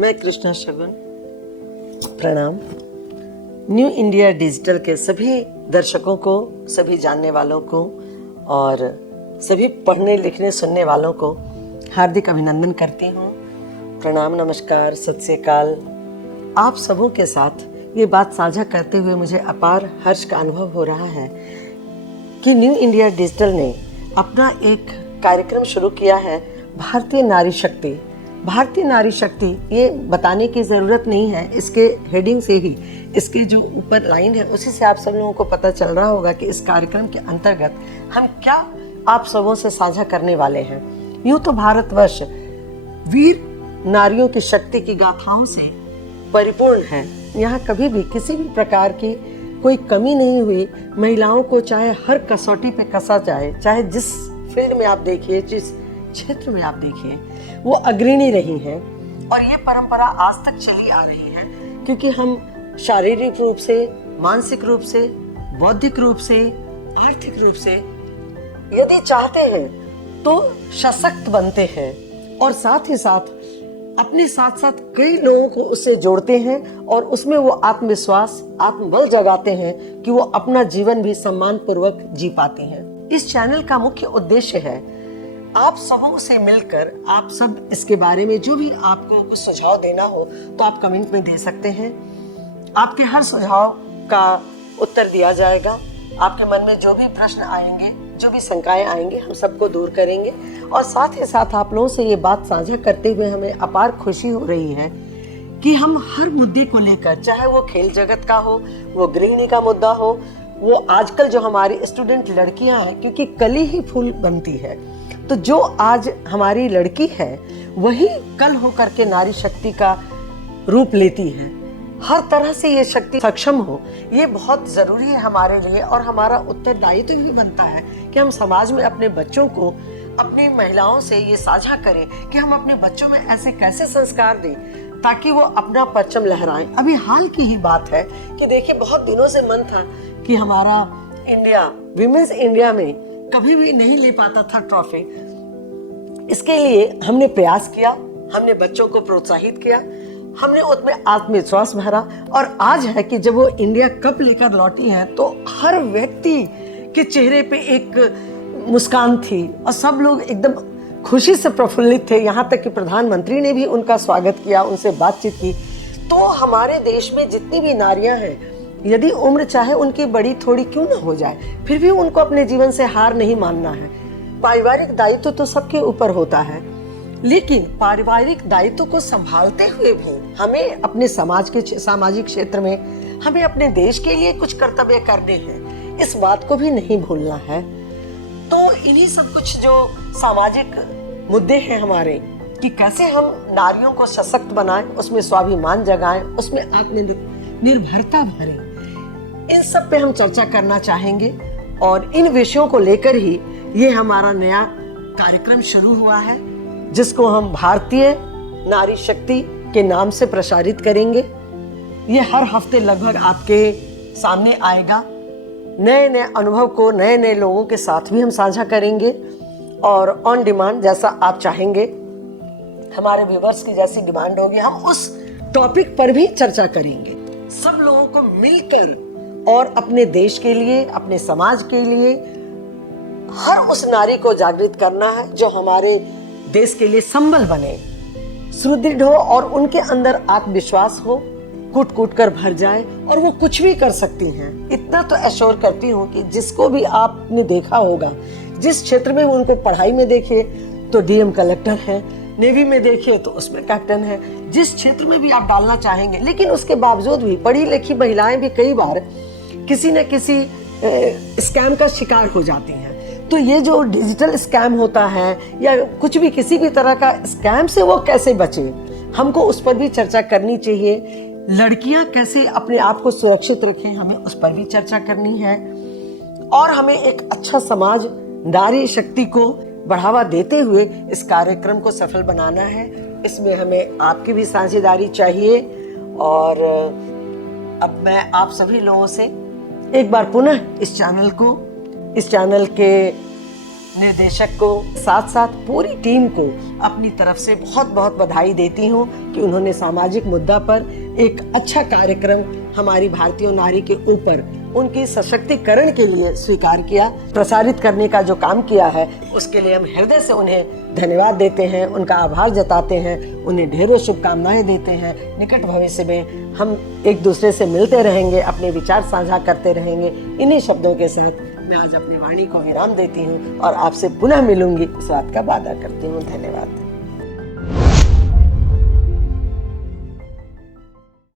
मैं कृष्णा शगुन, प्रणाम। New India digital के सभी दर्शकों को, सभी जानने वालों को और सभी पढ़ने लिखने सुनने वालों को हार्दिक अभिनंदन करती हूँ। प्रणाम, नमस्कार, सत श्री अकाल। आप सबों के साथ ये बात साझा करते हुए मुझे अपार हर्ष का अनुभव हो रहा है कि न्यू इंडिया डिजिटल ने अपना एक कार्यक्रम शुरू किया है, भारतीय नारी शक्ति। भारतीय नारी शक्ति ये बताने की ज़रूरत नहीं है, इसके हेडिंग से ही, इसके जो ऊपर लाइन है उसी से आप सब लोगों को पता चल रहा होगा कि इस कार्यक्रम के अंतर्गत हम क्या आप सबों से साझा करने वाले हैं। यूँ तो भारतवर्ष वीर नारियों की शक्ति की गाथाओं से परिपूर्ण है। यहाँ कभी भी किसी भी प्रकार की कोई कमी नहीं हुई। महिलाओं को चाहे हर कसौटी पे कसा जाए, चाहे जिस फील्ड में आप देखिए, जिस क्षेत्र में आप देखिए, वो अग्रणी रही हैं। और ये परंपरा आज तक चली आ रही है, क्योंकि हम शारीरिक रूप से, मानसिक रूप से, बौद्धिक रूप से, आर्थिक रूप से यदि चाहते हैं तो सशक्त बनते हैं और साथ ही साथ अपने साथ साथ कई लोगों को उससे जोड़ते हैं और उसमें वो आत्मविश्वास, आत्मबल जगाते हैं कि वो अपना जीवन भी सम्मान पूर्वक जी पाते हैं। इस चैनल का मुख्य उद्देश्य है आप सबों से मिलकर, आप सब इसके बारे में जो भी आपको कुछ सुझाव देना हो तो आप कमेंट में दे सकते हैं। आपके हर सुझाव का उत्तर दिया जाएगा। आपके मन में जो भी प्रश्न आएंगे, जो भी शंकाएं आएंगी, हम सबको दूर करेंगे। और साथ ही साथ आप लोगों से ये बात साझा करते हुए हमें अपार खुशी हो रही है कि हम हर मुद्दे को लेकर, चाहे वो खेल जगत का हो, वो गृहिणी का मुद्दा हो, वो आजकल जो हमारी स्टूडेंट लड़कियां हैं, क्योंकि कली ही फूल बनती है, तो जो आज हमारी लड़की है वही कल होकर के नारी शक्ति का रूप लेती है। हर तरह से ये शक्ति सक्षम हो, ये बहुत जरूरी है हमारे लिए। और हमारा उत्तरदायित्व भी बनता है कि हम समाज में अपने बच्चों को, अपनी महिलाओं से ये साझा करें कि हम अपने बच्चों में ऐसे कैसे संस्कार दें ताकि वो अपना परचम लहराएं। अभी हाल की ही बात है कि देखिए, बहुत दिनों से मन था कि हमारा इंडिया, विमेंस इंडिया में कभी भी नहीं ले पाता था ट्रॉफी। इसके लिए हमने प्रयास किया, हमने बच्चों को प्रोत्साहित किया, हमने उसमें आत्मविश्वास भरा। और आज है कि जब वो इंडिया कप लेकर लौटी है तो हर व्यक्ति के चेहरे पे एक मुस्कान थी और सब लोग एकदम खुशी से प्रफुल्लित थे। यहाँ तक कि प्रधानमंत्री ने भी उनका स्वागत किया, उनसे बातचीत की। तो हमारे देश में जितनी भी नारियां हैं, यदि उम्र चाहे उनकी बड़ी थोड़ी क्यों न हो जाए, फिर भी उनको अपने जीवन से हार नहीं मानना है। पारिवारिक दायित्व तो सबके ऊपर होता है, लेकिन पारिवारिक दायित्व को संभालते हुए भी हमें अपने समाज के सामाजिक क्षेत्र में, हमें अपने देश के लिए कुछ कर्तव्य करने हैं। इस बात को भी नहीं भूलना है। तो इन्हीं सब कुछ जो सामाजिक मुद्दे हैं हमारे, कि कैसे हम नारियों को सशक्त बनाएं, उसमें स्वाभिमान जगाएं, उसमें आत्मनिर्भरता भरें, इन सब पे हम चर्चा करना चाहेंगे। और इन विषयों को लेकर ही ये हमारा नया कार्यक्रम शुरू हुआ है, जिसको हम भारतीय नारी शक्ति के नाम से प्रसारित करेंगे। ये हर हफ्ते लगभग आपके सामने आएगा। नए नए अनुभव को नए नए लोगों के साथ भी हम साझा करेंगे और ऑन डिमांड, जैसा आप चाहेंगे, हमारे व्यूअर्स की जैसी डिमांड होगी, हम उस टॉपिक पर भी चर्चा करेंगे। सब लोगों को मिलकर और अपने देश के लिए, अपने समाज के लिए हर उस नारी को जागृत करना है जो हमारे देश के लिए संबल बने, सुदृढ़ हो और उनके अंदर आत्मविश्वास हो, कूट कूट कर भर जाए और वो कुछ भी कर सकती हैं। इतना तो एश्योर करती हूँ कि जिसको भी आपने देखा होगा, जिस क्षेत्र में उनको, पढ़ाई में देखिए तो डीएम कलेक्टर है, नेवी में देखिए तो उसमें कैप्टन है, जिस क्षेत्र में भी आप डालना चाहेंगे। लेकिन उसके बावजूद भी पढ़ी लिखी महिलाएं भी कई बार किसी न किसी स्कैम का शिकार हो जाती हैं। तो ये जो डिजिटल स्कैम होता है या कुछ भी, किसी भी तरह का स्कैम से वो कैसे बचे, हमको उस पर भी चर्चा करनी चाहिए। लड़कियां कैसे अपने आप को सुरक्षित रखें, हमें उस पर भी चर्चा करनी है। और हमें एक अच्छा समाज, नारी शक्ति को बढ़ावा देते हुए इस कार्यक्रम को सफल बनाना है। इसमें हमें आपकी भी साझेदारी चाहिए। और अब मैं आप सभी लोगों से एक बार पुनः इस चैनल के निर्देशक को साथ साथ पूरी टीम को अपनी तरफ से बहुत बहुत बधाई देती हूँ कि उन्होंने सामाजिक मुद्दा पर एक अच्छा कार्यक्रम हमारी भारतीय नारी के ऊपर उनके सशक्तिकरण के लिए स्वीकार किया, प्रसारित करने का जो काम किया है उसके लिए हम हृदय से उन्हें धन्यवाद देते हैं, उनका आभार जताते हैं, उन्हें ढेरों शुभकामनाएं देते हैं। निकट भविष्य में हम एक दूसरे से मिलते रहेंगे, अपने विचार साझा करते रहेंगे। इन्हीं शब्दों के साथ मैं आज अपनी वाणी को विराम देती हूँ और आपसे पुनः मिलूंगी, इस बात का वादा करती हूँ। धन्यवाद।